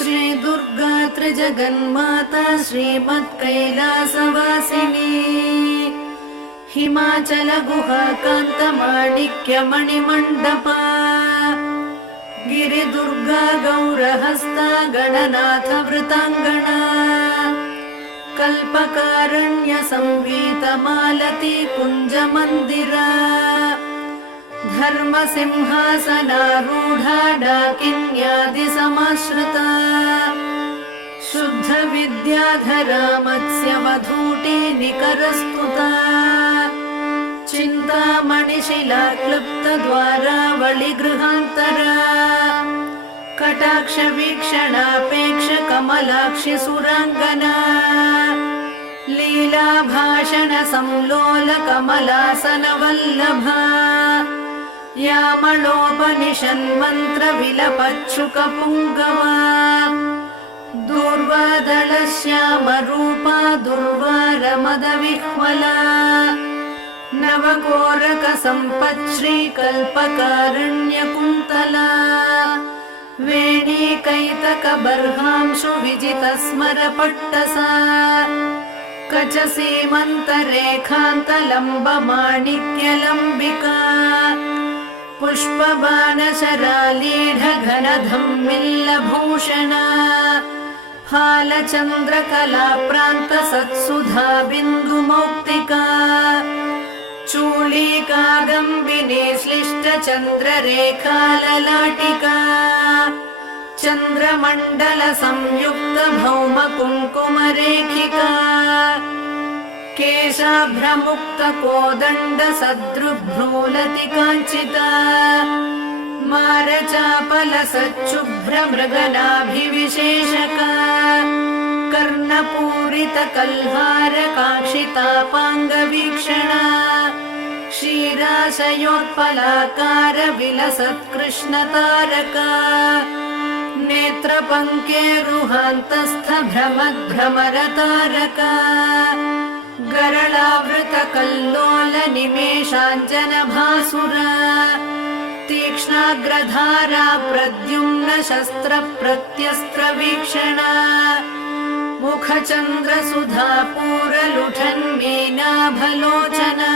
श्री दुर्गा त्रिजगन्माता श्रीमत्कैलासवासिनी हिमाचल गुहा कांत माणिक्य मणिमण्डपा गिरिदुर्गा गौरहस्ता गणनाथ वृतांगना कल्पकारण्य संवीत मालती कुंज मंदिरा धर्म सिंहासनारूढ़ा डाकिन्यादि समाश्रिता शुद्ध विद्याधरा मत्स्य वधूटी निकरस्तुता चिंतामणिशिला क्लुप्त द्वारावळि गृहांतरा कटाक्ष वीक्षणापेक्ष कमलाक्षि सुरांगना लीला भाषण संलोल कमलासन वल्लभा यामलोपनिषन्मन्त्र विलपच्छुक पुङ्गवा दूर्वादल श्याम रूपा दुर्वार मद विह्वला नवकोरक सम्पच्छ्री कल्पकारण्य कुन्तला वेणी कैतक बर्हांशु विजित स्मर पट्टसा कच सीमन्त रेखान्त लम्ब माणिक्य लम्बिका पुष्पबाण शरालीढ घन धम्मिल्ल भूषणा हालचन्द्र कला प्रान्त सत्सुधा बिन्दु मौक्तिका चूली कादम्बिनी श्लिष्ट चन्द्र रेखा ललाटिका चन्द्रमण्डल संयुक्त भौम कुङ्कुम रेखिका केशाभ्रमुक्त कोदण्ड सदृभ्रूलति काञ्चिता मारचापल सच्छुभ्र मृगनाभिविशेषका कर्णपूरित कल्हार काङ्क्षितापाङ्गवीक्षणा क्षीराशयोत्पलाकार विलसत्कृष्णतारका नेत्रपङ्केरुहान्तस्थ भ्रमद्भ्रमरतारका गरलावृत कल्लोल निमेषाञ्जन भासुरा तीक्ष्णाग्रधारा प्रद्युम्न शस्त्र प्रत्यस्त्र वीक्षणा मुखचन्द्र सुधा पूरलुठन्मीनाभलोचना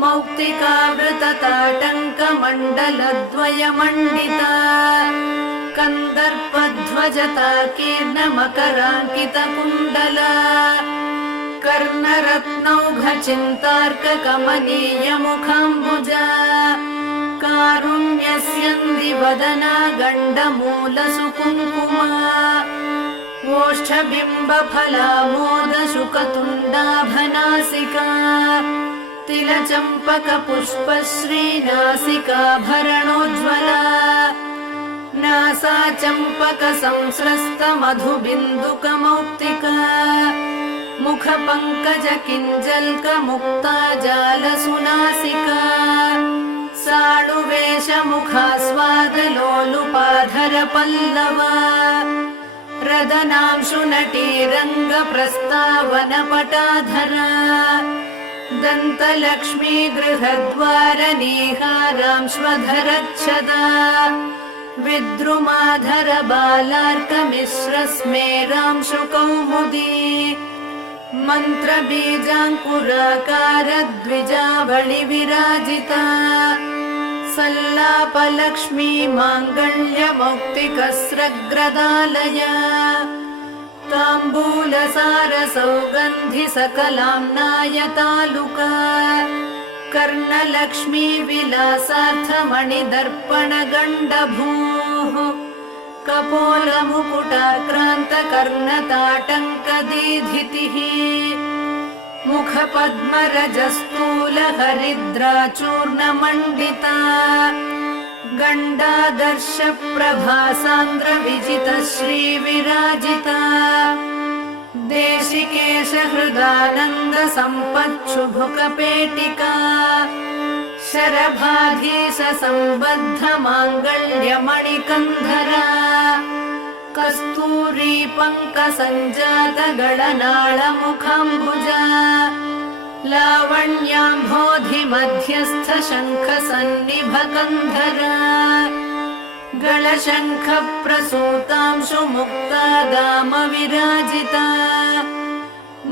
मौक्तिकावृत ताटङ्क मण्डलद्वय मण्डिता कन्दर्पध्वजता कीर्ण मकराङ्कित कुण्डला कर्णरत्नौघ चिन्तार्क कमनीय मुखाम्बुजा कारुण्यस्यन्दि वदना गण्डमूल सुकुङ्कुमा ओष्ठबिम्ब फलामोद शुकतुण्डाभनासिका तिलचम्पक पुष्पश्री नासिकाभरणोज्ज्वला नासा चम्पक संस्रस्त मधुबिन्दुक मौक्तिका मुख पंकज किंजल्क मुक्ता जाल सुनासिका साडुवेश मुखास्वाद लोलुपाधर पल्लवा रदनांशु नटी रंग प्रस्तावन पटाधरा दन्तलक्ष्मी गृहद्वार नीहारांश्वधरच्छदा विद्रुमाधर बालार्क मिश्र स्मेरांशु कौमुदी मंत्र बीजांकुराकार द्विजावळि विराजिता सल्लाप लक्ष्मी मांगल्य मौक्तिकस्रग्रदालया तांबूल सार सौगंधि सकलाम्नायतालुका कर्णलक्ष्मी विलासार्थ मणिदर्पण गण्डभूः कपोल मुकुटाक्रांत कर्णताटंक दीधितिः मुख पद्म रजस्तूल हरिद्रा चूर्ण मंडिता गण्डादर्श प्रभासान्द्र विजित श्री विराजिता देशिकेश हृदानंद संपच्छुभुक पेटिका शरभाधीश संबद्ध मांगल्य मणिकंधरा कस्तूरी पंक संजात गणनाळ मुखांबुजा लावण्याम्भोधि मध्यस्थ शंख सन्निभ कंधरा गलशङ्खप्रसूतांशु मुक्ता दाम विराजिता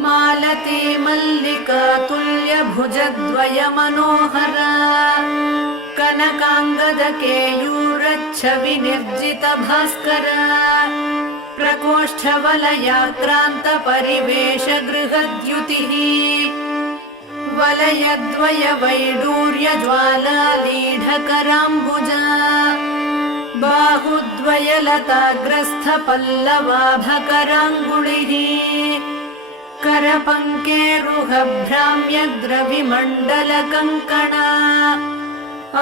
मालती मल्लिका तुल्यभुजद्वय मनोहरा कनकाङ्गदकेयूरच्छवि निर्जित भास्करा प्रकोष्ठवलयाक्रान्त परिवेश गृहद्युतिः वलयद्वय वैडूर्य ज्वालालीढकराम्बुजा बाहुद्वय लताग्रस्थ पल्लवाभकराङ्गुलिः करपङ्केरुहभ्राम्यग्रविमण्डलकङ्कणा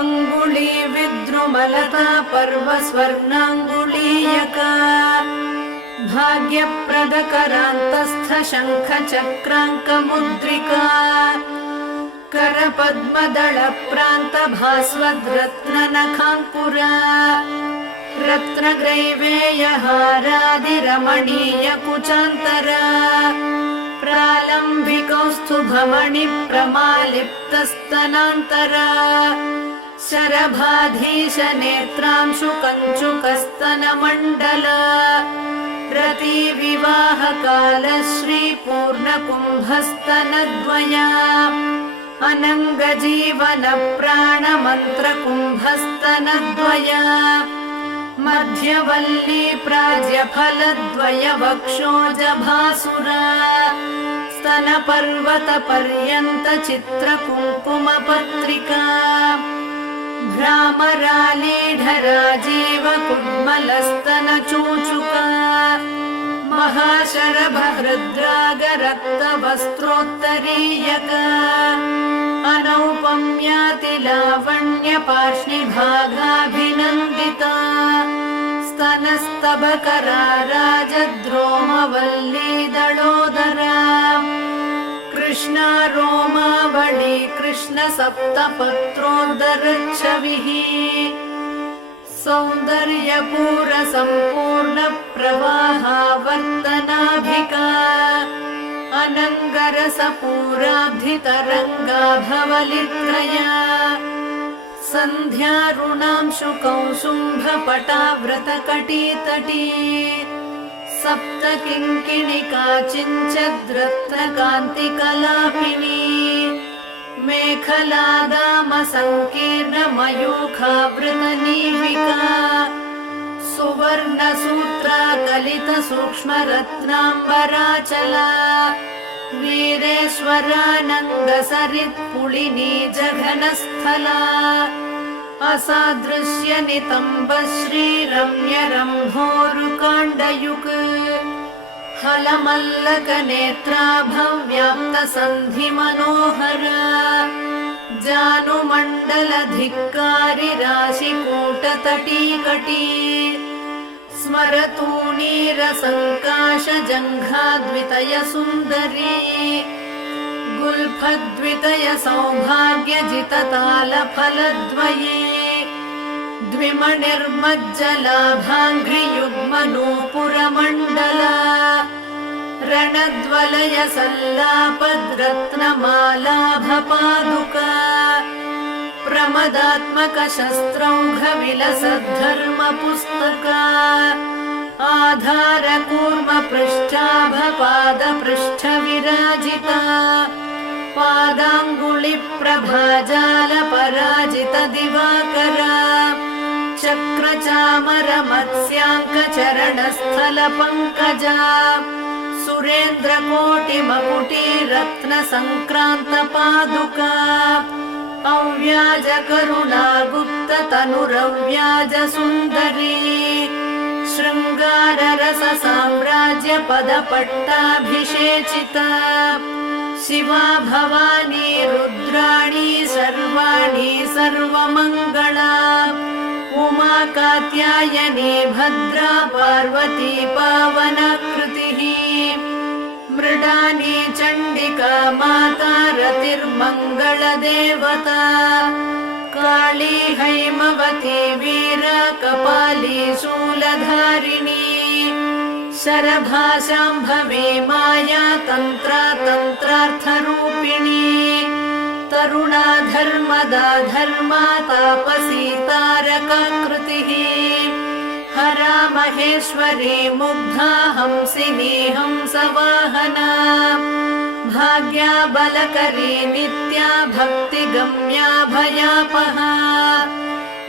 अङ्गुली विद्रुमलता पर्व स्वर्णाङ्गुलीयका भाग्यप्रदकरान्तस्थ शङ्ख चक्राङ्कमुद्रिका करपद्मदळ प्रान्त भास्वद्रत्ननखाङ्कुरा रत्नग्रैवेयहारादिरमणीय कुचान्तरा प्रालम्बिकौस्तुभमणि प्रमालिप्तस्तनान्तरा शरभाधीश नेत्रांशु कञ्चुकस्तनमण्डल रति विवाहकाल श्रीपूर्णकुम्भस्तनद्वया अनङ्गजीवन प्राणमन्त्रकुम्भस्तनद्वया मध्यवल्ली प्राज्यफलद्वय वक्षोजभासुरा स्तनपर्वतपर्यन्त चित्रकुङ्कुमपत्रिका भ्रामरालीढराजीव कुड्मलस्तनचूचुका महाशरभहृद्रागरक्तवस्त्रोत्तरीयका अनौपम्यातिलावण्यपार्ष्णिभागाभिनन्दिता स्तनस्तबकरा राजद्रोमवल्लीदळोदरा कृष्णा रोमावळी कृष्णसप्तपत्रोदरच्छविः सौन्दर्यपूरसम्पूर्ण प्रवाहावर्तनाभिका अनङ्गरसपूराब्धितरङ्गाभवलित्रया सन्ध्यारुणांशु कौसुम्भपटाव्रतकटीतटी सप्त किङ्किणिका चिञ्चद्रत्नकान्तिकलापिनी मेखलादाम सङ्कीर्णमयूखावृतनीविका सुवर्णसूत्रा कलितसूक्ष्मरत्नाम्बराचला वीरेश्वरानन्दसरित्पुलिनी जघनस्थला असादृश्य नितम्ब श्रीरम्यरम्भोरुकाण्डयुक् हलमल्लकनेत्रा भव्याप्तसन्धिमनोहरा जानुमण्डलधिक्कारी राशिकूटतटीकटी स्मरतूणीरसङ्काशजङ्घाद्वितय सुन्दरी गुल्फद्वितय सौभाग्यजिततालफलद्वये द्विमणिर्मज्जलाभाङ्घ्रियुग्मनूपुरमण्डला रणद्वलय सल्लापद्रत्नमालाभपादुका प्रमदात्मक शस्त्रौघविलसद्धर्मपुस्तका आधारकूर्म पृष्ठाभपादपृष्ठ विराजिता पादाङ्गुलिप्रभाजाल पराजित दिवाकरा चक्रचामर मत्स्याङ्कचरणस्थल पङ्कजा सुरेन्द्रकोटिमकुटी रत्न संक्रान्त पादुका अव्याज करुणा गुप्त तनुरव्याज सुन्दरी शृङ्गार रस साम्राज्य पद पट्टाभिषेचिता शिवा भवानी रुद्राणी सर्वाणि सर्वमङ्गला उमा कात्यायनी भद्रा पार्वती पावनाकृतिः मृडानी चण्डिका माता रतिर्मङ्गलदेवता काली हैमवती वीरा कपाली शूलधारिणी शरभाशाम्भवी माया तन्त्रार्थरूपिणी करुणा धर्मदा धर्मा तापसी तारकाकृतिः हरा महेश्वरी मुग्धा हंसिनी हंसवाहना भाग्या बलकरी नित्या भक्तिगम्या भयापहा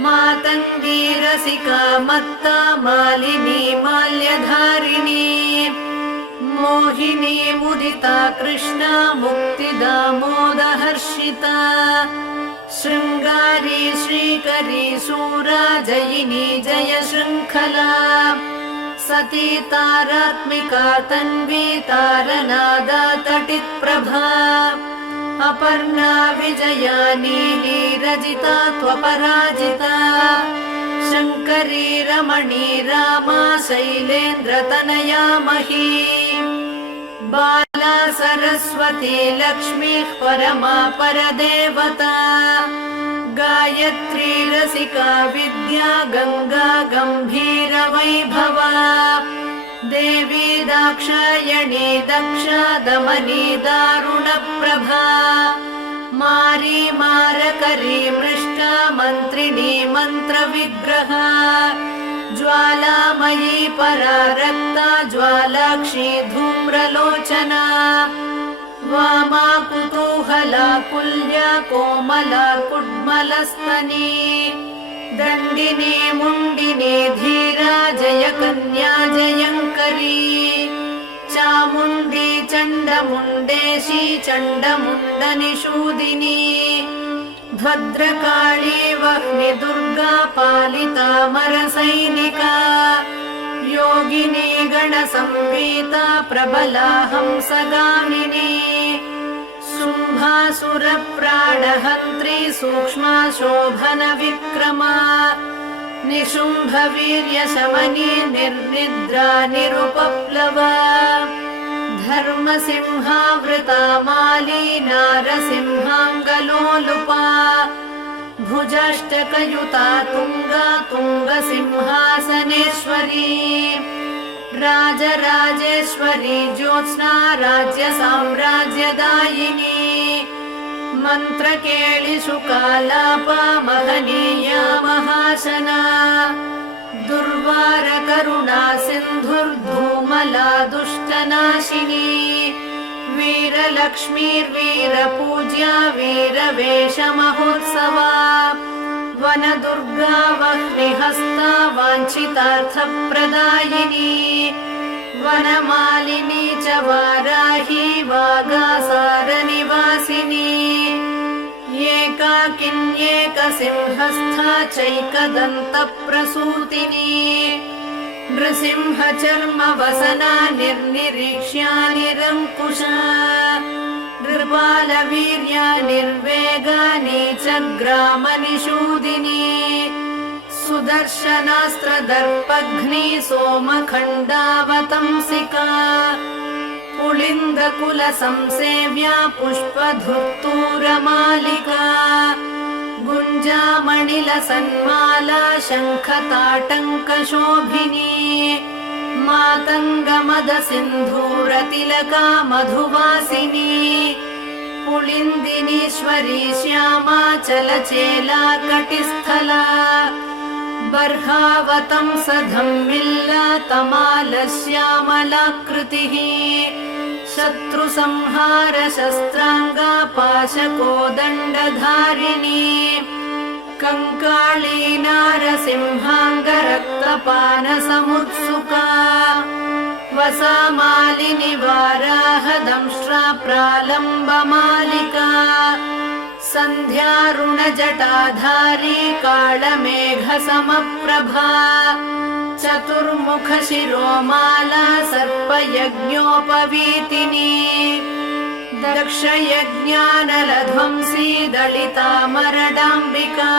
मातङ्गी रसिका मत्ता मालिनी माल्यधारिणी मोहिनी मुदिता कृष्णा मुक्तिदा मोदहर्षिता शृङ्गारी श्रीकरी शूरा जयिनी जय शृङ्खला सती तारात्मिका तन्वी तारनादा तटित्प्रभा अपर्णा विजया नीली रजिता त्वपराजिता शङ्करी रमणी रामा शैलेन्द्रतनया मही बाला सरस्वती लक्ष्मीः परमा परदेवता गायत्री रसिका विद्या गङ्गा गम्भीरवैभवा देवी दाक्षायणी दक्षा दमनी दारुणप्रभा मारी मारकरी मृष्टा मन्त्रिणी मन्त्रविग्रहा ज्वालामयी परा रक्ता ज्वालाक्षी धूम्रलोचना वामा कुतूहला कुल्या कोमला कुड्मलस्तनी दण्डिनी मुण्डिनी धीरा जयकन्या जयङ्करी चामुण्डी चण्डमुण्डेशी चण्डमुण्डनिषूदिनी भद्रकाली वह्नि दुर्गा पालिता मरसैनिका योगिनी गणसंवीता प्रबला हंसगामिनी शुम्भासुरप्राणहन्त्री सूक्ष्मा शोभनविक्रमा निशुम्भवीर्यशमनी निर्निद्रा निरुपप्लवा धर्मसिंहावृता माली नारसिंहाङ्गलोलुपा भुजाष्टकयुता तुङ्गा तुङ्गसिंहासनेश्वरी राजराजेश्वरी ज्योत्स्ना राज्यसाम्राज्यदायिनी मन्त्रकेलिषुकालापा महनीया महाशना दुर्वारकरुणा सिन्धुर्धूमला दुष्टनाशिनी वीरलक्ष्मीर्वीरपूज्या वीरवेषमहोत्सवा वनदुर्गा वह्निहस्ता वाञ्छितार्थप्रदायिनी वनमालिनी च वाराही वागासारनिवासिनी एकाकिन्येकसिंहस्था चैकदन्तप्रसूतिनी नृसिंहचर्मवसना निर्निरीक्ष्या निरङ्कुशा नृपालवीर्या निर्वेगानी च ग्रामनिषूदिनी सुदर्शनास्त्रदर्पघ्नी सोमखण्डावतंसिका पुलिन्दकुलसंसेव्या पुष्पधुर्तूरमालिका गुञ्जामणिलसन्माला शङ्खताटङ्कशोभिनी मातङ्गमदसिन्धूरतिलका मधुवासिनी पुलिन्दिनीश्वरी श्यामा चलचेला कटिस्थला बर्हावतंसधम्मिल्ला तमालश्यामलाकृतिः शत्रुसंहार शस्त्राङ्गा पाशकोदण्डधारिणी कङ्काळी नारसिंहाङ्गरक्तपानसमुत्सुका वसामालिनि वाराहदंष्ट्रा प्रालम्बमालिका सन्ध्यारुणजटाधारी कालमेघसमप्रभा चतुर्मुखशिरोमाला सर्पयज्ञोपवीतिनी दक्षयज्ञानलध्वंसी दलितामरडाम्बिका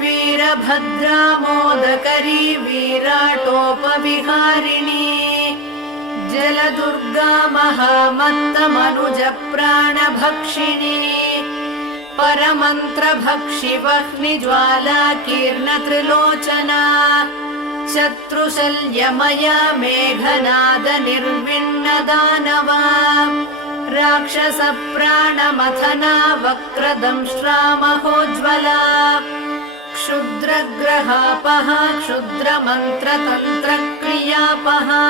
वीरभद्रा मोदकरी विराटोपविहारिणी जलदुर्गा महामत्तमनुजप्राणभक्षिणी परमन्त्रभक्षि वह्निज्वाला कीर्णत्रिलोचना शत्रुशल्यमया मेघनाद निर्विण्णदानवा राक्षसप्राणमथना वक्रदंष्ट्रामहोज्ज्वला क्षुद्रग्रहापहा क्षुद्रमन्त्रतन्त्रक्रियापहा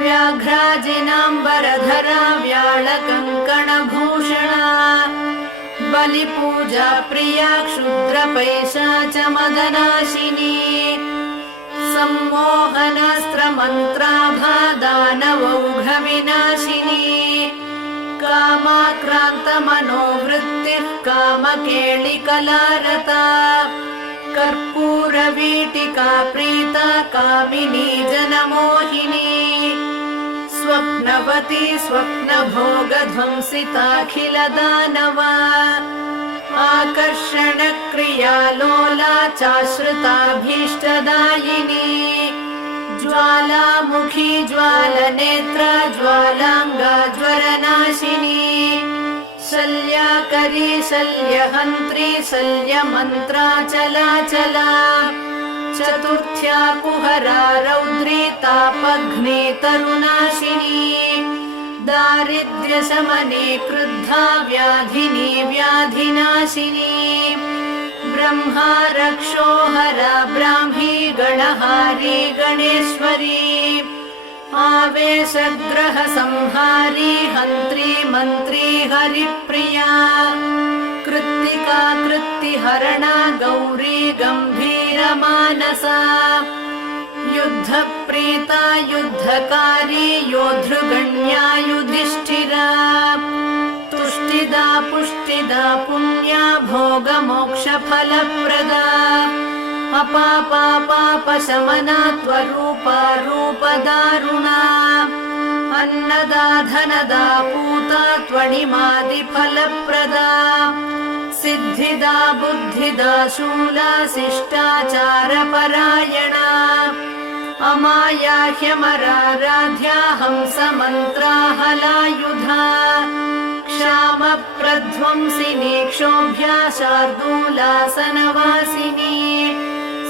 व्याघ्राजिनाम्बरधरा व्याळकङ्कणभूषणा बलिपूजा प्रिया क्षुद्रपैशाचमदनाशिनी सम्मोहनास्त्रमन्त्राभा दानवौघविनाशिनी कामाक्रान्तमनोवृत्तिः कामकेलिकलारता कर्पूरवीटिका प्रीता कामिनी जनमोहिनी स्वप्नवती स्वप्नभोगध्वंसिताखिलदानवा आकर्षणक्रियालोला चाश्रिताभीष्टदायिनी ज्वालामुखी ज्वालनेत्रा ज्वालाङ्गा ज्वरनाशिनी शल्यकरी शल्यहन्त्री शल्यमन्त्रा चलाचला चतुर्थ्या कुहरा रौद्री तापघ्ने तरुनाशिनी दारिद्र्यशमने क्रुद्धा व्याधिनी व्याधिनाशिनी ब्रह्मा रक्षोहरा ब्राह्मी गणहारी गणेश्वरी आवेशग्रहसंहारी हन्त्री मन्त्री हरिप्रिया कृत्तिका कृत्तिहरणा गौरी गम्भीरमानसा युद्धप्रीता युद्धकारी योद्धृगण्या युधिष्ठिरा तुष्टिदा पुष्टिदा पुण्या भोगमोक्षफलप्रदा अपापापापशमना त्वरूपा रूपदारुणा अन्नदा धनदा पूता त्वणिमादिफलप्रदा सिद्धिदा बुद्धिदा शूला शिष्टाचारपरायणा अमाया ह्यमराराध्या हंसमन्त्राहलायुधा क्षामप्रध्वंसिनी क्षोभ्या शार्दूलासनवासिनी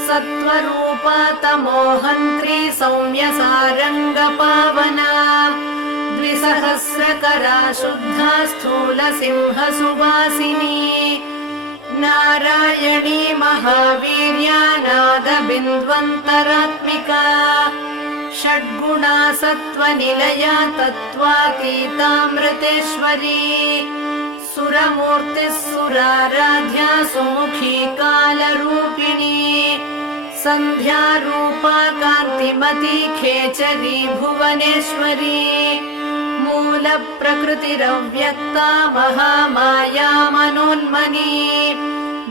सत्त्वरूपा तमोहन्त्री सौम्यसारङ्गपावना द्विसहस्रकरा शुद्धा स्थूलसिंहसुवासिनी नारायणी महावीर्या नादबिन्द्वन्तरात्मिका षड्गुणा सत्त्वनिलया तत्त्वातीतामृतेश्वरी सुरमूर्तिः सुराराध्या सुमुखी कालरूपिणी सन्ध्यारूपा कान्तिमती खेचरी भुवनेश्वरी मूलप्रकृतिरव्यक्ता महामाया मनोन्मनी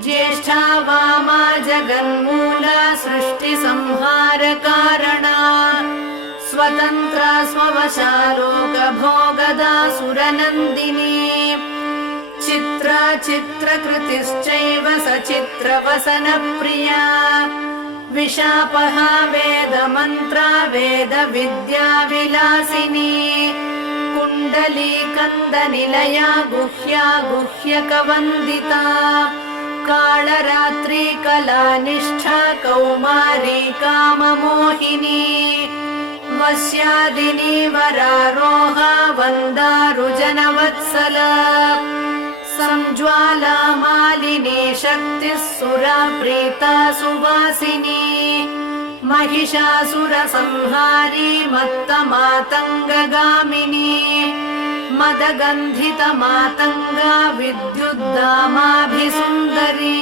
ज्येष्ठा वामा जगन्मूला सृष्टिसंहारकारणा स्वतन्त्रा स्ववशालोकभोगदा सुरनन्दिनी चित्रा चित्रकृतिश्चैव सचित्रवसनप्रिया विशापहा वेदमन्त्रा वेदविद्याविलासिनी कुण्डलीकन्दनिलया गुह्या गुह्यकवन्दिता कालरात्रि कलानिष्ठा कौमारी काममोहिनी वस्यादिनी वरारोहा वन्दारुजनवत्सला संज्वाला मालिनी शक्तिः सुरा प्रीता सुवासिनी महिषासुरसंहारी मत्तमातङ्गगामिनी मदगन्धितमातङ्गा विद्युद्दामाभिसुन्दरी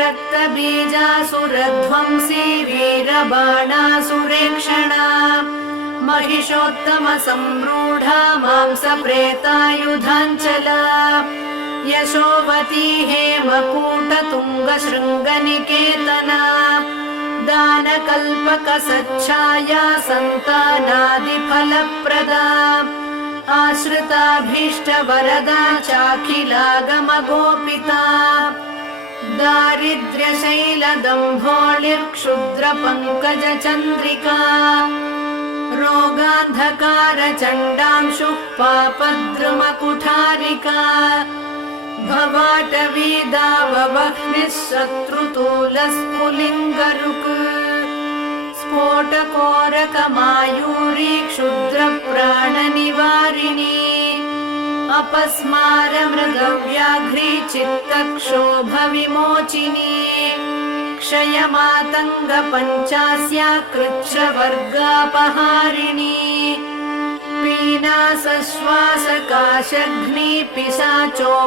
रक्तबीजासुरध्वंसी वीरबाणासुरेक्षणा महिषोत्तमसम्रूढा मांसप्रेतायुधाञ्चला यशोवती हेमकूटतुङ्गशृङ्गनिकेतना दानकल्पकसच्छाया सन्तानादिफलप्रदा आश्रिताभीष्टवरदा चाखिलागमगोपिता दारिद्र्यशैलदम्भोळिर्क्षुद्रपङ्कजचन्द्रिका रोगान्धकारचण्डांशुः पापद्रुमकुठारिका भवाटवीदाववह्निः शत्रुतूलस्फुलिङ्गरुक् स्फोटकोरकमायूरी क्षुद्रप्राणनिवारिणी अपस्मारमृगव्याघ्री चित्तक्षोभविमोचिनी क्षयमातङ्गपञ्चास्या कृच्छ्रवर्गापहारिणी पीनासश्वासकाशघ्नी पिशाचोपाधिमोचिनी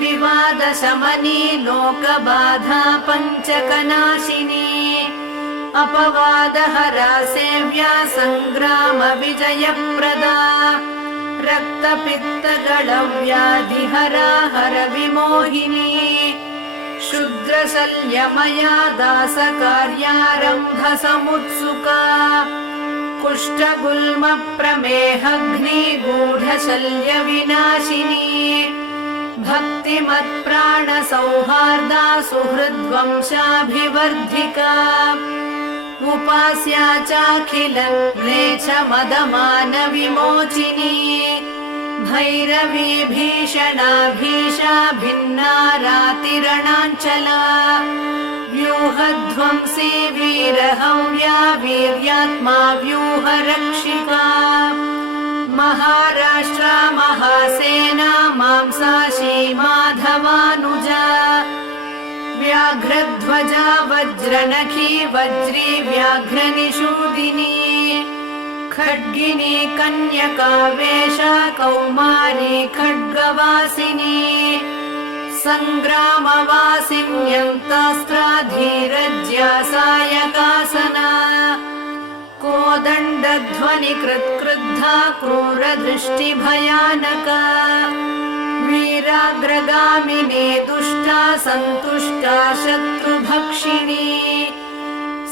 विवादशमनी लोकबाधा पञ्चकनाशिनी अपवादहरा सेव्या सङ्ग्रामविजयप्रदा रक्तपित्तगणव्याधिहरा हरविमोहिनी क्षुद्रशल्यमया दासकार्यारम्भसमुत्सुका कुष्ठगुल्मप्रमेहघ्नी गूढशल्यविनाशिनी भक्तिमत्प्राणसौहार्दा सुहृद्वंशाभिवर्धिका उपास्या चाखिलम्लेच्छमदमानविमोचिनी भैरवी भीषणाभीषा भिन्ना रातिरणाञ्चला व्यूहध्वंसी वीरहव्या वीर्यात्मा व्यूहरक्षिका महाराष्ट्रा महासेना मांसाशी माधवानुजा व्याघ्रध्वजा वज्रनखी वज्री व्याघ्रनिषूदिनी खड्गिनी कन्यकावेशा कौमारी खड्गवासिनी सङ्ग्रामवासिन्यन्तास्त्राधीरज्या सायकासना कोदण्डध्वनिकृत्क्रुद्धा क्रूरदृष्टिभयानका वीराग्रगामिनी दुष्टा सन्तुष्टा शत्रुभक्षिणी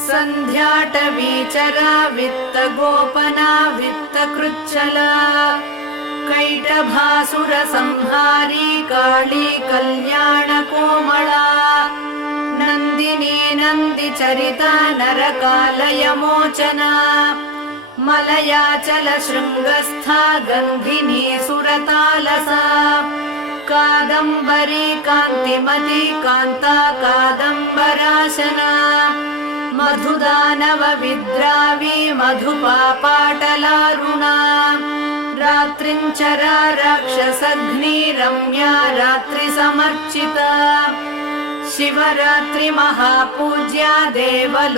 सन्ध्याटवीचरा वित्तगोपना वित्तकृच्छला कैटभासुरसंहारी काली कल्याणकोमला नन्दिनी नन्दिचरिता नरकालयमोचना मलयाचलशृङ्गस्था गन्धिनी सुरतालसा कादम्बरी कान्तिमती कान्ता कादम्बराशना मधुदानवविद्रावी मधुपापाटलारुणा रात्रिञ्चरा राक्षसघ्नी रम्या रात्रिसमर्चिता शिवरात्रि महापूज्या देवलोकविहारिणी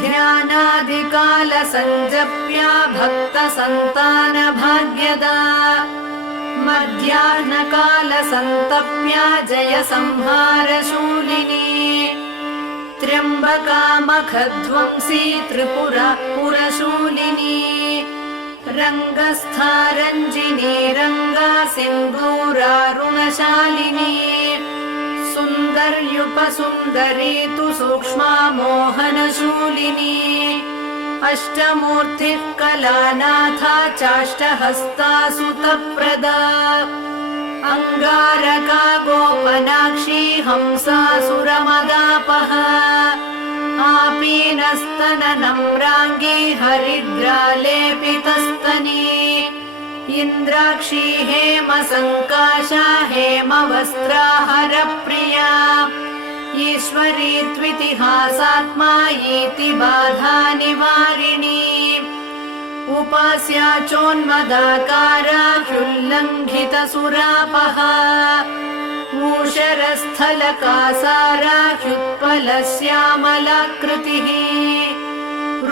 ध्यानादिकालसञ्जप्या भक्तसन्तानभाग्यदा मध्याह्नकालसन्तप्या जयसंहारशूलिनी त्र्यम्बकामखध्वंसी त्रिपुरा पुरशूलिनी रङ्गस्था रञ्जिनी रङ्गा सिन्दूरारुणशालिनी सुन्दर्युपसुन्दरी तु सूक्ष्मा मोहनशूलिनी अष्टमूर्तिः कलानाथा चाष्टहस्ता सुतप्रदा अङ्गारका गोपनाक्षी हंसासुरमदापहा आपीनस्तननम्राङ्गी हरिद्रालेपितस्तनी इन्द्राक्षी हेमसङ्काशा हेमवस्त्रा हरप्रिया ईश्वरी त्वितिहासात्मा इति बाधानिवारिणी उपास्या चोन्मदाकारा ह्युल्लङ्घितसुरापहा ऊषरस्थलकासारा ह्युत्पलश्यामलाकृतिः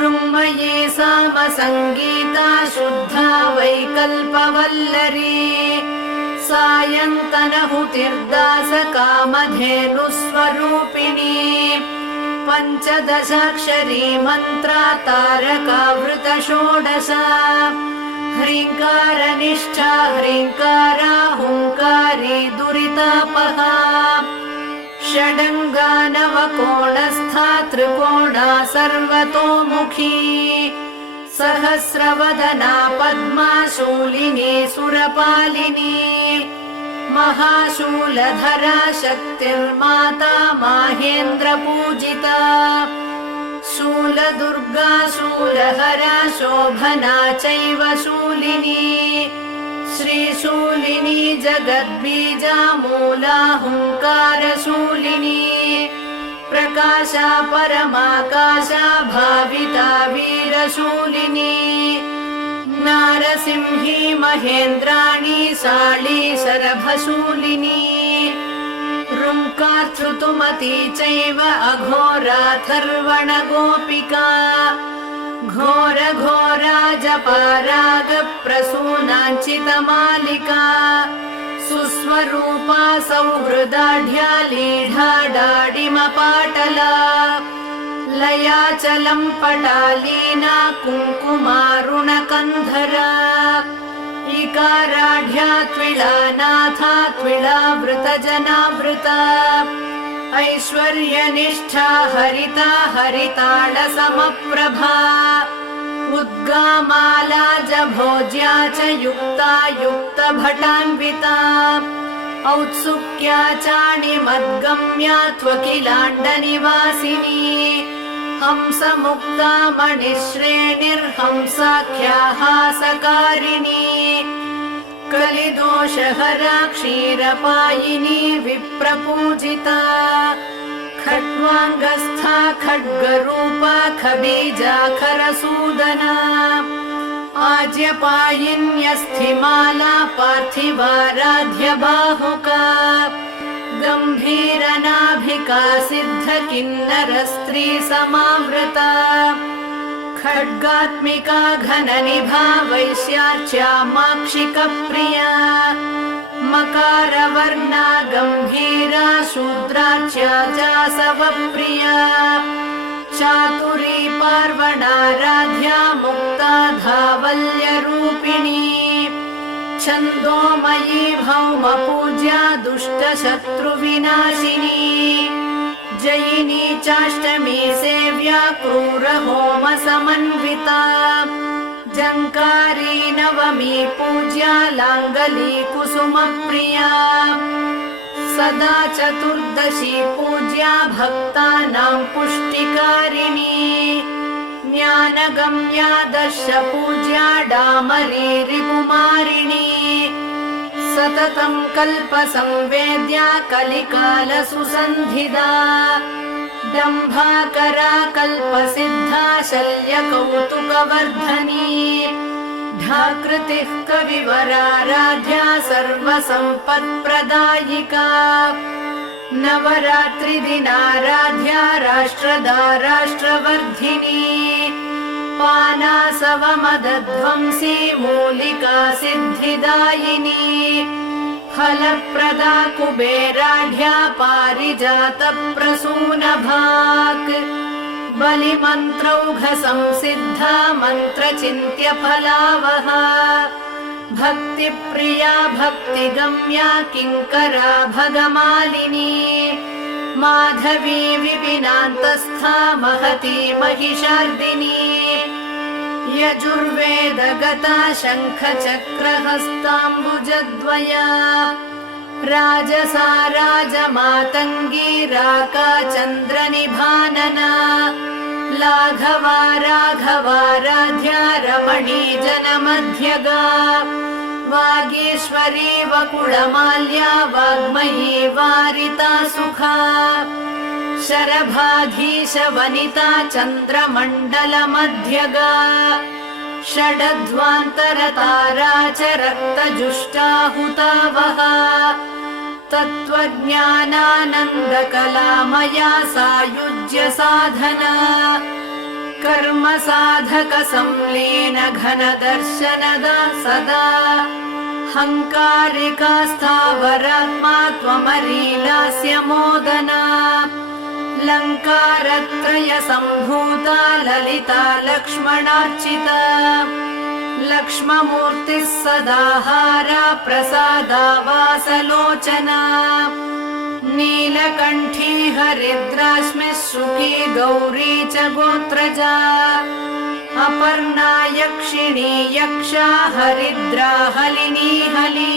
ऋङ्मयी सामसङ्गीता शुद्धा वैकल्पवल्लरी सायन्तनहुतिर्दासकामधेनुस्वरूपिणी पञ्चदशाक्षरी मन्त्रा तारकावृतषोडशा ह्रीङ्कारनिष्ठा ह्रीङ्कारा हुङ्कारी दुरितापहा षडङ्गानवकोणस्था त्रिकोणा सर्वतोमुखी सहस्रवदना पद्मा शूलिनी सुरपालिनी महाशूलधरा शक्तिर्माता माहेन्द्रपूजिता शूलदुर्गा शूलहरा शोभना चैव शूलिनी श्रीशूलिनी जगद्बीजा मूला हुङ्कारशूलिनी प्रकाशा परमाकाशा भाविता वीरशूलिनी नारसिंही महेन्द्राणी शाली शरभशूलिनी रुङ्कार्तृतुमती चैव अघोराथर्वण गोपिका घोर घोरा जपाराग प्रसूनाञ्चितमालिका सुस्वरूपा सौहृदाढ्या लीढाडाडिमपाटला लयाचलं पटालीना कुङ्कुमारुणकन्धरा इकाराढ्या त्विळानाथा त्विळावृतजनावृता ऐश्वर्यनिष्ठा हरिता हरिताळसमप्रभा उद्गामाला जभोज्या च युक्ता युक्तभटान्विता औत्सुक्या चाणिमद्गम्या त्वकिलाण्डनिवासिनी हंसमुक्ता मणिश्रेणिर्हंसाख्या हासकारिणी कलिदोषहरा क्षीरपायिनी विप्रपूजिता खट्वाङ्गस्था खड्गरूपा खबीजाखरसूदना आज्यपायिन्यस्थिमाला पार्थिवाराध्य बाहुका गम्भीरनाभिका सिद्धकिन्नरस्त्री समावृता खड्गात्मिका घननिभा वैश्यार्च्या माक्षिकप्रिया मकारवर्णा गम्भीरा शूद्रार्च्या चासवप्रिया चातुरी पार्वणाराध्या मुक्ता धावल्यरूपिणी छन्दोमयी भौमपूज्या दुष्टशत्रुविनाशिनी जयिनी चाष्टमी सेव्या क्रूरहोमसमन्विता जङ्कारी नवमी पूज्या लाङ्गली कुसुमप्रिया सदा चतुर्दशी पूज्या भक्तानां पुष्टिकारिणी ज्ञानगम्या दश पूज्या डामरी रिपुमारिणी सततं कल्पसंवेद्या कलिकालसुसन्धिदा दम्भाकरा कल्पसिद्धा शल्यकौतुकवर्धनी ढाकृतिः कविवराराध्या सर्वसम्पत्प्रदायिका नवरात्रिदिनाराध्या राष्ट्रदा राष्ट्रवर्धिनी पानासवमदध्वंसी मूलिका सिद्धिदायिनी फलप्रदा कुबेराढ्या पारिजातप्रसूनभाक् बलिमन्त्रौघसंसिद्धा मन्त्रचिन्त्यफलावहा भक्तिप्रिया भक्तिगम्या किङ्करा भगमालिनी माधवी विपिनान्तस्था महती महिषार्दिनी यजुर्वेदगता शङ्खचक्रहस्ताम्बुजद्वया राजसा राजमातङ्गी राका चन्द्रनिभानना लाघवा राघवाराध्या रमणी जनमध्यगा वागीश्वरी वकुळमाल्या वाग्मयी वारिता सुखा शरभाधीश वनिता चन्द्रमण्डलमध्यगा षडध्वान्तरतारा च रक्तजुष्टाहुतावहा तत्त्वज्ञानानन्दकलामया सायुज्य साधना कर्म साधक संलीन घनदर्शनदा सदा हङ्कारिका स्थावरात्मा त्वमरीलास्य मोदना लङ्कारत्रय सम्भूता ललिता लक्ष्मणार्चिता लक्ष्ममूर्तिः सदाहारा प्रसादा वासलोचना नीलकण्ठी हरिद्राश्मिः शुकी गौरी च गोत्रजा अपर्णा यक्षिणी यक्षा हरिद्रा हलिनी हली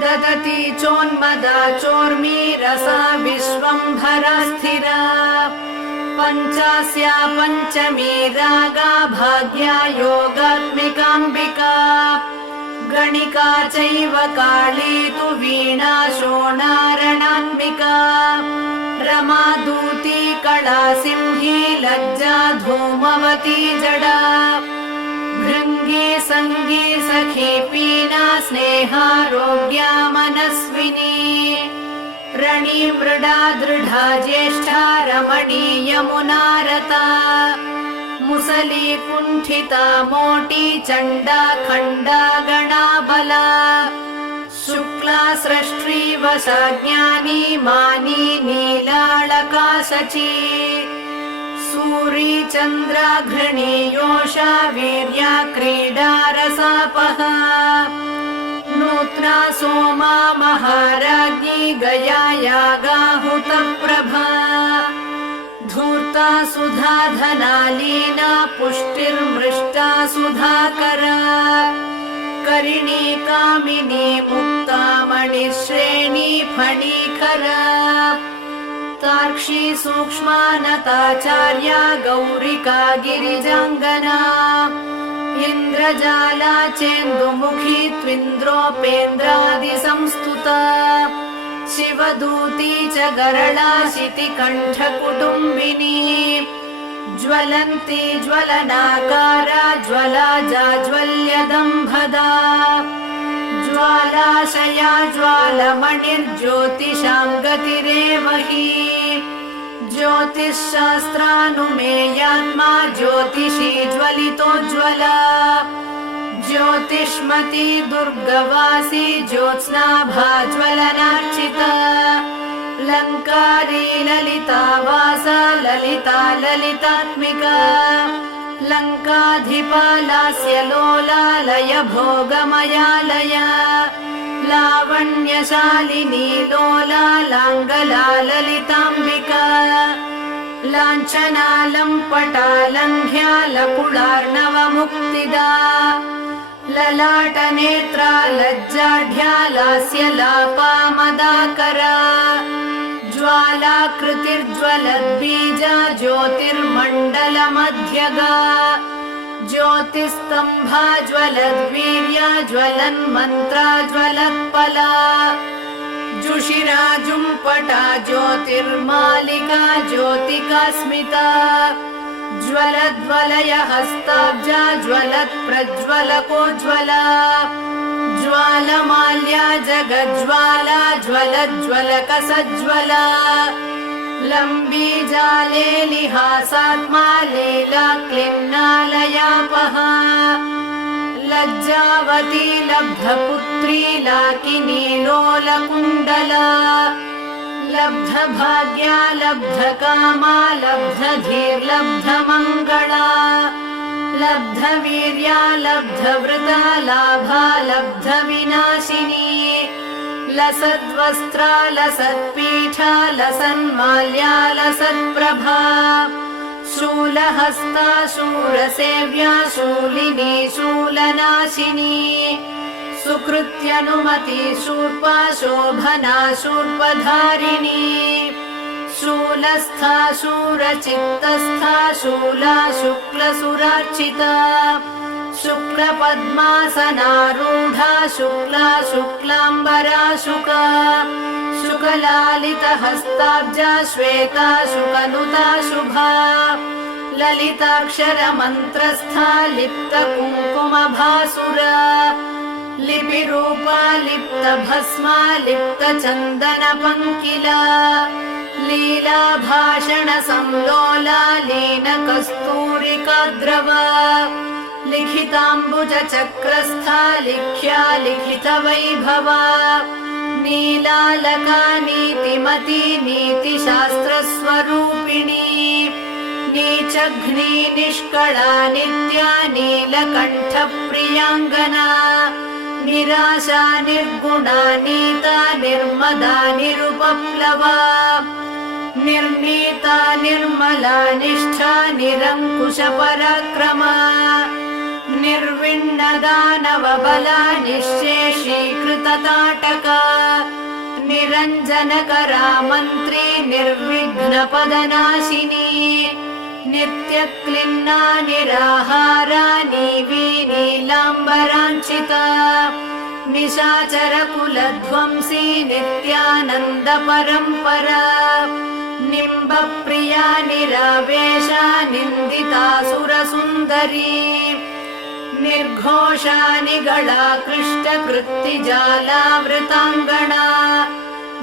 ददती चोन्मदा चोर्मी रसा विश्वम्भरा स्थिरा पञ्चास्या पञ्चमी रागा भाग्या योगात्मिकाम्बिका गणिका चैव काली तु वीणा शोणारणान्विका रमादूती कला सिंही लज्जा धूमवती जडा भृङ्गी सङ्गी सखी पीना स्नेहारोग्या मनस्विनी ರಣಿ ಮೃಡಾ ದೃಢಾ ಜ್ಯೇಷ್ಠ ರಮಣೀ ಯಮುನಾರತಾ ಮುಸಲಿ ಕುಂಠಿತ ಮೋಟಿ ಚಂಡ ಖಂಡ ಗಣಾಬಲ ಶುಕ್ಲಾ ಸೃಷ್ಟಿ ವಸಾಜ್ಞಾನಿ ಮಾನಿ ನೀಲಾಳಕಾ ಸಚಿ ಸೂರಿ ಚಂದ್ರ ಘೃಣಿ ಯೋಷ ವೀರ್ಯ ಕ್ರೀಡಾ ರಸಾಪಹ नूत्रा सोमा महाराज्ञी गया यागाहुत प्रभा धूर्ता सुधा धनालीना पुष्टिर्मृष्टा सुधाकरा करिणी कामिनी मुक्ता मणिश्रेणी फणीकरा तार्क्षी सूक्ष्मानताचार्या गौरिका गिरिजाङ्गना इंद्रजाला चेन्दुमुखी त्विन्द्रोपेन्द्रादि संस्तुता शिवदूती च गरला शितिकण्ठ कुटुम्बिनी ज्वलन्ती ज्वलनाकारा ज्वला जाज्वल्यदम्भदा ज्वालाशया ज्वालमणिर्ज्योतिषां गतिरेव हि ज्योतिषशास्त्रानुमेयात्मा ज्योतिषी ज्वलितोज्ज्वला ज्योतिष्मती दुर्गवासी ज्योत्स्नाभा ज्वलनार्चिता लङ्कारी ललिता वासा ललिता ललितात्मिका लङ्काधिपा लास्य लोला लय भोगमयालया लावण्यशालिनी लोला लाङ्गला ललिताम्बिका लाञ्छना लम्पटा लङ्घ्या लकुलार्णवमुक्तिदा ललाटनेत्रा लज्जाढ्या लास्यलापा मदाकरा ज्वालाकृतिर्ज्वलद्बीजा ज्योतिर्मण्डलमध्यगा ज्योतिस्तंभा ज्वलद्वीर्या ज्वलन्मन्त्रा ज्वलत्पला जुषिराजुम्पटा ज्योतिर्मालिका ज्योतिकास्मिता ज्वलद्वलय हस्ताब्जा ज्वलत्प्रज्वलकोज्ज्वला ज्वालमाल्या जगज्ज्वाला ज्वलज्ज्वलकसज्ज्वला लम्बी जाले लिहासात्मा लीला क्लिन्नालयापहा लज्जावती लब्धपुत्री लाकिनी लोलकुण्डला लब्धभाग्या लब्धकामा लब्धधीर्लब्धमङ्गला लब्धवीर्या लब्धवृता लाभा लब्धविनाशिनी लसद्वस्त्रा लसत्पीठा लसन्माल्या लसत्प्रभा शूलहस्ता शूरसेव्या शूलिनी शूलनाशिनी सुकृत्यनुमति शूर्पा शोभना शूर्पधारिणी शूलस्था शूरचित्तस्था शूला शुक्लसुरार्चिता शुक्लपद्मासनारूढा शुक्ला शुक्लाम्बरा शुका शुकलालितहस्ताब्जा श्वेता शुकनुता शुभा ललिताक्षरमन्त्रस्था लिप्तकुङ्कुमभासुरा लिपिरूपा लिप्तभस्मा लिप्तचन्दनपङ्किला लीलाभाषणसंलोला लीनकस्तूरिकाद्रवा लिखिताम्बुजचक्रस्था लिख्या लिखितवैभवा नीलालका नीतिमती नीतिशास्त्रस्वरूपिणी नीचघ्नी निष्कळा नित्या नीलकण्ठप्रियाङ्गना निराशा निर्गुणा नीता निर्मदा निरुपप्लवा निर्नीता निर्मला निष्ठा निरङ्कुशपराक्रमा निर्विण्णदानवबला निःशेषीकृतताटका निरञ्जनकरा मन्त्री निर्विघ्नपदनाशिनी नित्यक्लिन्ना निराहारा नीवी नीलाम्बराञ्चिता निशाचरकुलध्वंसी नित्यानन्दपरम्परा निम्बप्रिया निरावेशा निन्दितासुरसुन्दरी निर्घोषा निगला कृष्टकृत्तिजालावृताङ्गणा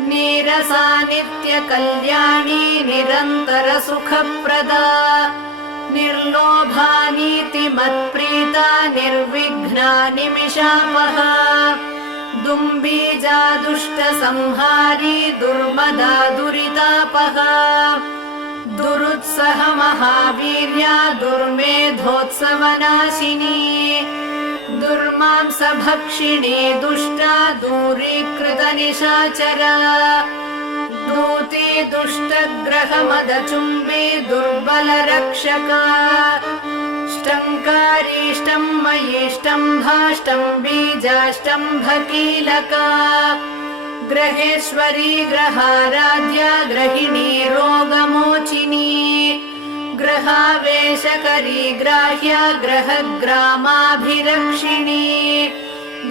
नीरसा नित्यकल्याणी निरन्तरसुखप्रदा निर्लोभा नीतिमत्प्रीता निर्विघ्ना निमिषापहा दुम्बीजा दुष्टसंहारी दुर्मदा दुरितापहा दुरुत्सह महावीर्या दुर्मेधोत्सवनाशिनी दुर्मांसभक्षिणी दुष्टा दूरीकृतनिशाचरा दूती दुष्टग्रहमदचुम्बी दुर्बलरक्षका ष्टङ्कारीष्टम्मयीष्टम्भाष्टम्बीजाष्टम्भकीलका ग्रहेश्वरी ग्रहाराध्या ग्रहिणी रोगमोचिनी ग्रहावेशकरी ग्राह्या ग्रहग्रामाभिरक्षिणी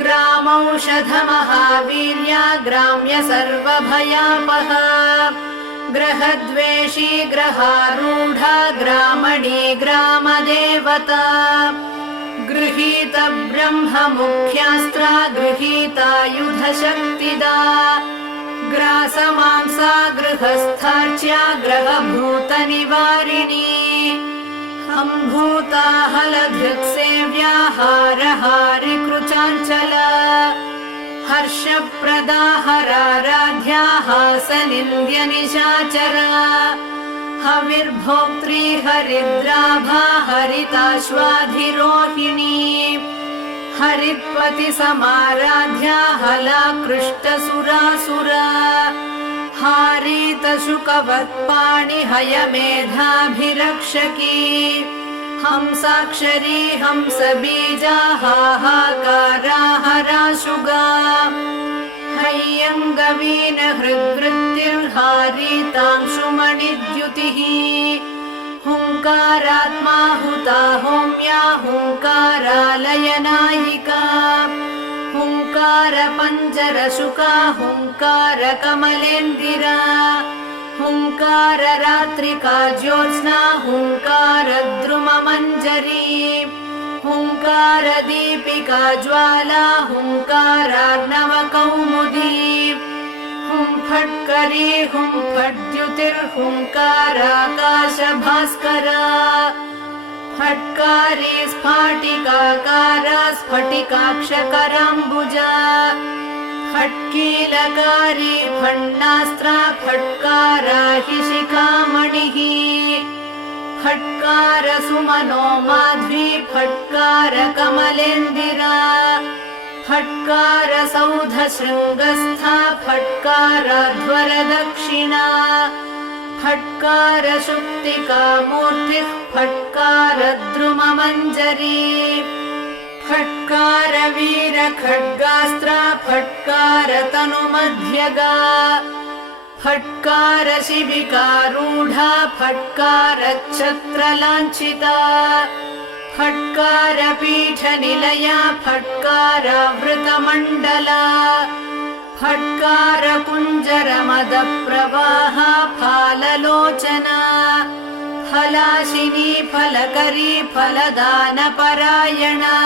ग्रामौषधमहावीर्या ग्राम्य सर्वभयापहा ग्रहद्वेषी ग्रहारूढा ग्रामणी ग्रामदेवता गृहीत ब्रह्ममुख्यास्त्रा गृहीतायुधशक्तिदा ग्रासमांसा गृहस्थार्च्या ग्रहभूतनिवारिणी हम्भूता हलधृक्सेव्या हारहारिकृचाञ्चला हर्षप्रदा हराराध्या हासनिन्द्यनिशाचरा हविर्भोक्त्री हरिद्राभा हरिताश्वाधिरोहिणी हरित्पतिसमाराध्या हलाकृष्टसुरासुरा हारीतशुकवत्पाणि हयमेधाभिरक्षकी हंसाक्षरी हंसबीजा हाहाकारा हराशुगा हय्यङ्गवीन हृद्वृत्तिर्हारीतांशुमणिद्युतिः हुङ्कारात्मा हुता होम्या हुङ्कारालयनायिका हुङ्कारपञ्जरशुका हुङ्कारकमलेन्दिरा हुङ्काररात्रिका ज्योत्स्ना हुङ्कारद्रुममञ्जरी हुङ्कारदीपिका ज्वाला हुङ्कारार्णवकौमुदी हुंफट्करी हुंफट्द्युतिर्हुङ्काराकाशभास्करा फट्कारी स्फाटिकाकारा स्फटिकाक्षकराम्बुजा फट्कीलकारी फण्णास्त्रा फट्कारा हि शिखामणिः फट्कार सुमनो माध्वी फट्कार कमलेन्दिरा फट्कार सौधशृङ्गस्था फट्काराध्वरदक्षिणा फट्कार शुक्तिका मूर्तिः फट्कार द्रुममञ्जरी फट्कार वीर खड्गास्त्रा फट्कार तनुमध्यगा फट्कार शिबिकारूढा फट्कार छत्रलाञ्छिता फट्कार पीठनिलया फट्कारावृतमण्डला फट्कार कुञ्जरमदप्रवाहा फाललोचना फलाशिनी फलकरी फलदानपरायणा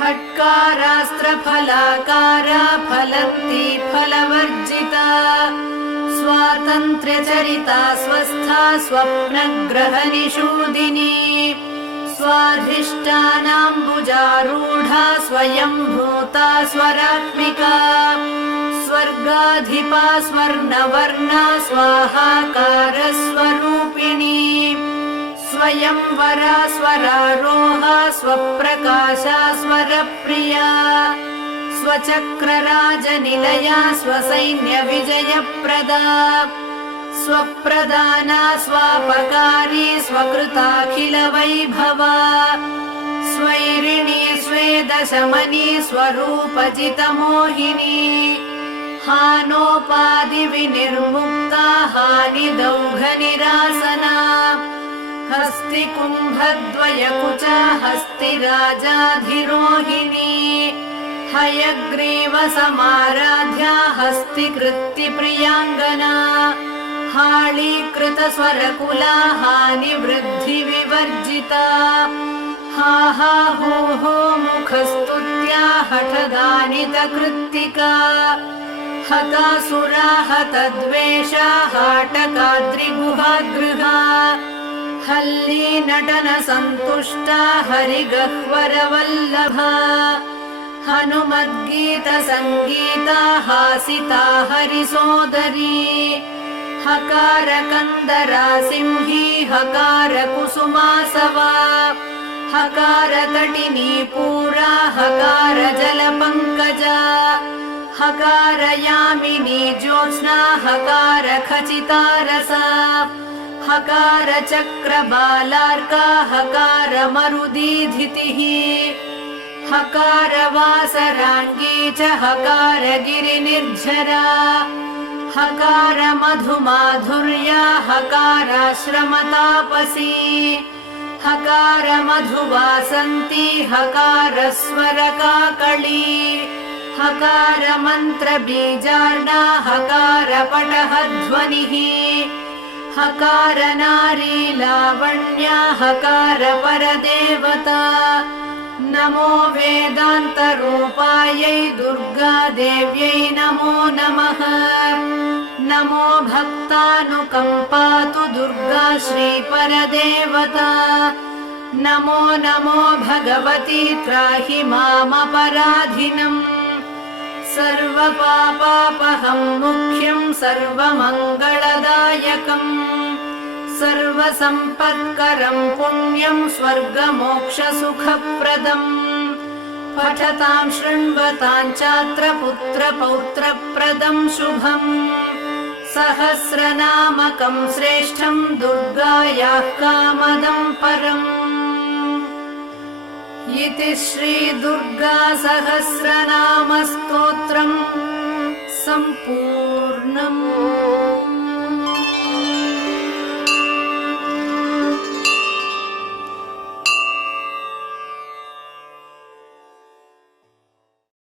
फट्कारास्त्रफलाकारा फलन्ती फलवर्जिता स्वातन्त्र्यचरिता स्वस्था स्वप्नग्रहनिषूदिनी स्वाधिष्ठानाम्बुजारूढा स्वयंभूता स्वरात्मिका स्वर्गाधिपा स्वर्णवर्णा स्वाहाकारस्वरूपिणी स्वयंवरा स्वरारोहा स्वप्रकाशा स्वरप्रिया स्वचक्रराजनिलया स्वसैन्यविजयप्रदा स्वप्रदाना स्वापकारी स्वकृताखिलवैभवा स्वैरिणी स्वेदशमनी स्वरूपजितमोहिनी हानोपाधिविनिर्मुक्ता हानिदौघनिरासना हस्तिकुम्भद्वयकुचा हस्तिराजाधिरोहिणी हयग्रीवसमाराध्या हस्तिकृत्तिप्रियाङ्गना हाळीकृतस्वरकुला हानिवृद्धिविवर्जिता हा हा हो हो मुखस्तुत्या हठदानितकृत्तिका हतासुरा हतद्वेषा हाटकाद्रिगुहागृहा हल्ली नटन सन्तुष्टा हरिगह्वरवल्लभा हनुमद्गीत संगीता हासिता हरिसोदरी हकार कंदरा सिंही हकार कुसुमासवा हकार तटिनी पूरा हकार जलपङ्कजा हकार यामिनी ज्योत्स्ना हकार खचितारसा हकार चक्रबालार्का हकार मरुदीधितिः हकार वासराङ्गी च हकार गिरिनिर्झरा हकार मधुमाधुर्या हकाराश्रमतापसी हकार मधुवासन्ती हकार स्वरकाकली हकार मन्त्रबीजार्णा हकार पटहध्वनिः हकार नारी लावण्या हकार परदेवता नमो वेदान्तरूपायै दुर्गादेव्यै नमो नमः नमो भक्तानुकम्पातु दुर्गा श्रीपरदेवता नमो नमो भगवती त्राहि मामपराधिनम् सर्वपापापहं मुख्यं सर्वमङ्गलदायकम् सर्वसम्पत्करं पुण्यं स्वर्गमोक्षसुखप्रदम् पठतां शृण्वतां चात्र पुत्रपौत्रप्रदं शुभम् सहस्रनामकं श्रेष्ठं दुर्गायाः कामदं परम् इति श्री दुर्गा सहस्रनाम स्तोत्रम् सम्पूर्णम्।